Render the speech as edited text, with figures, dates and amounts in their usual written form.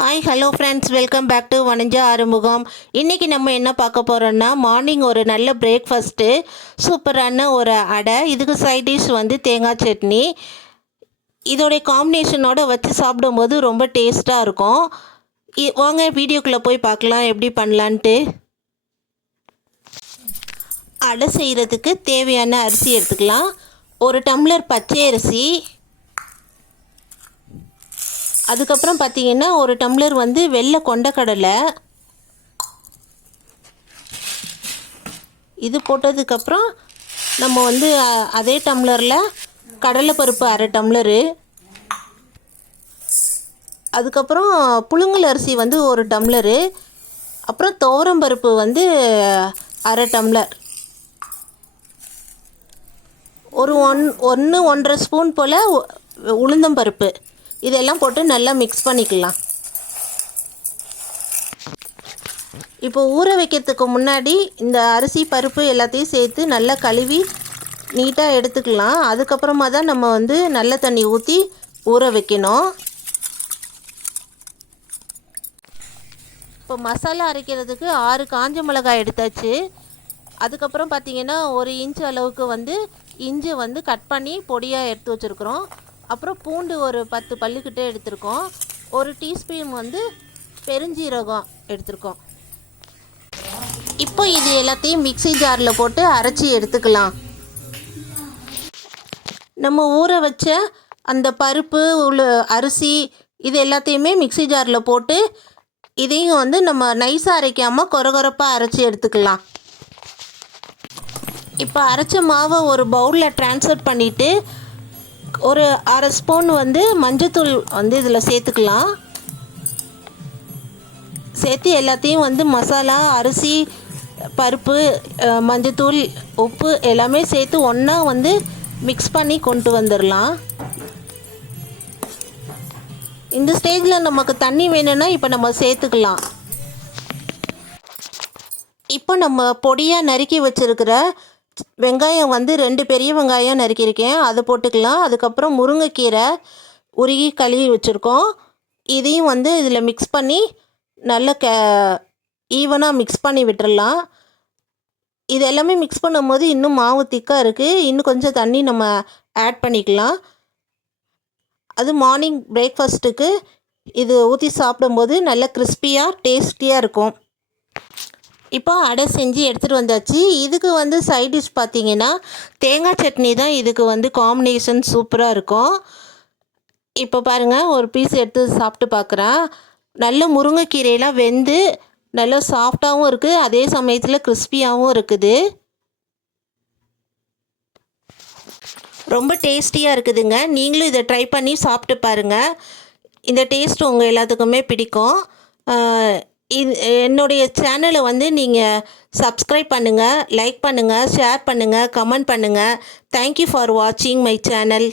Hi hello friends, welcome back to வணிஞ்சா ஆறுமுகம். இன்றைக்கி நம்ம என்ன பார்க்க போகிறோன்னா, மார்னிங் ஒரு நல்ல பிரேக்ஃபாஸ்ட்டு, சூப்பரான ஒரு அடை, இதுக்கு சைட் டிஷ் வந்து தேங்காய் சட்னி. இதோடைய காம்பினேஷனோடு வச்சு சாப்பிடும்போது ரொம்ப டேஸ்ட்டாக இருக்கும். வாங்க வீடியோக்குள்ளே போய் பார்க்கலாம் எப்படி பண்ணலான்ட்டு. அடை செய்கிறதுக்கு தேவையான அரிசி எடுத்துக்கலாம். ஒரு டம்ளர் பச்சை அரிசி, அதுக்கப்புறம் பார்த்திங்கன்னா ஒரு டம்ளர் வந்து வெள்ளை கொண்டக்கடலை, இது போட்டதுக்கப்புறம் நம்ம வந்து அதே டம்ளரில் கடலைப்பருப்பு அரை டம்ளரு, அதுக்கப்புறம் புழுங்கல் அரிசி வந்து ஒரு டம்ளரு, அப்புறம் துவரம்பருப்பு வந்து அரை டம்ளர், ஒரு 1-1.5 ஸ்பூன் போல் உளுந்தம்பருப்பு, இதெல்லாம் போட்டு நல்லா மிக்ஸ் பண்ணிக்கலாம். இப்போ ஊற வைக்கிறதுக்கு முன்னாடி இந்த அரிசி பருப்பு எல்லாத்தையும் சேர்த்து நல்லா கழுவி நீட்டாக எடுத்துக்கலாம். அதுக்கப்புறமா தான் நம்ம வந்து நல்ல தண்ணி ஊற்றி ஊற வைக்கணும். இப்போ மசாலா அரைக்கிறதுக்கு 6 காஞ்ச மிளகாய் எடுத்தாச்சு. அதுக்கப்புறம் பார்த்திங்கன்னா 1 இன்ச் அளவுக்கு வந்து இஞ்சி வந்து கட் பண்ணி பொடியாக எடுத்து வச்சுருக்குறோம். அப்புறம் பூண்டு ஒரு 10 பல்லுக்கிட்டே எடுத்திருக்கோம். 1 டீஸ்பூன் வந்து பெருஞ்சீரகம் எடுத்திருக்கோம். இப்போ இது எல்லாத்தையும் மிக்ஸி ஜாரில் போட்டு அரைச்சி எடுத்துக்கலாம். நம்ம ஊற வச்ச அந்த பருப்பு அரிசி இது எல்லாத்தையுமே மிக்ஸி ஜாரில் போட்டு இதையும் வந்து நம்ம நைஸாக அரைக்காமல் கொரகொரப்பாக அரைச்சி எடுத்துக்கலாம். இப்போ அரைச்ச மாவை ஒரு பவுலில் ட்ரான்ஸ்ஃபர் பண்ணிவிட்டு ஒரு அரை ஸ்பூன் வந்து மஞ்சத்தூள் வந்து இதில் சேர்த்துக்கலாம். சேர்த்து எல்லாத்தையும் வந்து மசாலா, அரிசி, பருப்பு, மஞ்சத்தூள், உப்பு எல்லாமே சேர்த்து ஒன்றா வந்து மிக்ஸ் பண்ணி கொண்டு வந்துடலாம். இந்த ஸ்டேஜில் நமக்கு தண்ணி வேணும்னா இப்போ நம்ம சேர்த்துக்கலாம். இப்போ நம்ம பொடியாக நறுக்கி வச்சுருக்கிற வெங்காயம் வந்து 2 பெரிய வெங்காயம் நறுக்கியிருக்கேன், அதை போட்டுக்கலாம். அதுக்கப்புறம் முருங்கைக்கீரை உருகி கழுவி வச்சுருக்கோம், இதையும் வந்து இதில் மிக்ஸ் பண்ணி நல்லா ஈவனாக மிக்ஸ் பண்ணி விட்டுடலாம். இது எல்லாமே மிக்ஸ் பண்ணும்போது இன்னும் மாவு திக்காக இருக்குது, இன்னும் கொஞ்சம் தண்ணி நம்ம ஆட் பண்ணிக்கலாம். அது மார்னிங் பிரேக்ஃபாஸ்ட்டுக்கு இது ஊற்றி சாப்பிடும்போது நல்லா கிறிஸ்பியாக டேஸ்டியாக இருக்கும். இப்போ அடை செஞ்சு எடுத்துகிட்டு வந்தாச்சு. இதுக்கு வந்து சைட் டிஷ் பார்த்திங்கன்னா தேங்காய் சட்னி தான் இதுக்கு வந்து காம்பினேஷன் சூப்பராக இருக்கும். இப்போ பாருங்கள், ஒரு பீஸ் எடுத்து சாப்பிட்டு பார்க்குறேன். நல்ல முருங்கைக்கீரையெல்லாம் வெந்து நல்லா சாஃப்டாகவும் இருக்குது, அதே சமயத்தில் கிறிஸ்பியாகவும் இருக்குது. ரொம்ப டேஸ்டியாக இருக்குதுங்க. நீங்களும் இதை ட்ரை பண்ணி சாப்பிட்டு பாருங்கள். இந்த டேஸ்ட் உங்கள் எல்லாத்துக்குமே பிடிக்கும். என்னுடைய சேனலை வந்து நீங்கள் சப்ஸ்கிரைப் பண்ணுங்கள், லைக் பண்ணுங்கள், ஷேர் பண்ணுங்கள், கமெண்ட் பண்ணுங்கள். தேங்க்யூ ஃபார் வாட்சிங் மை சேனல்.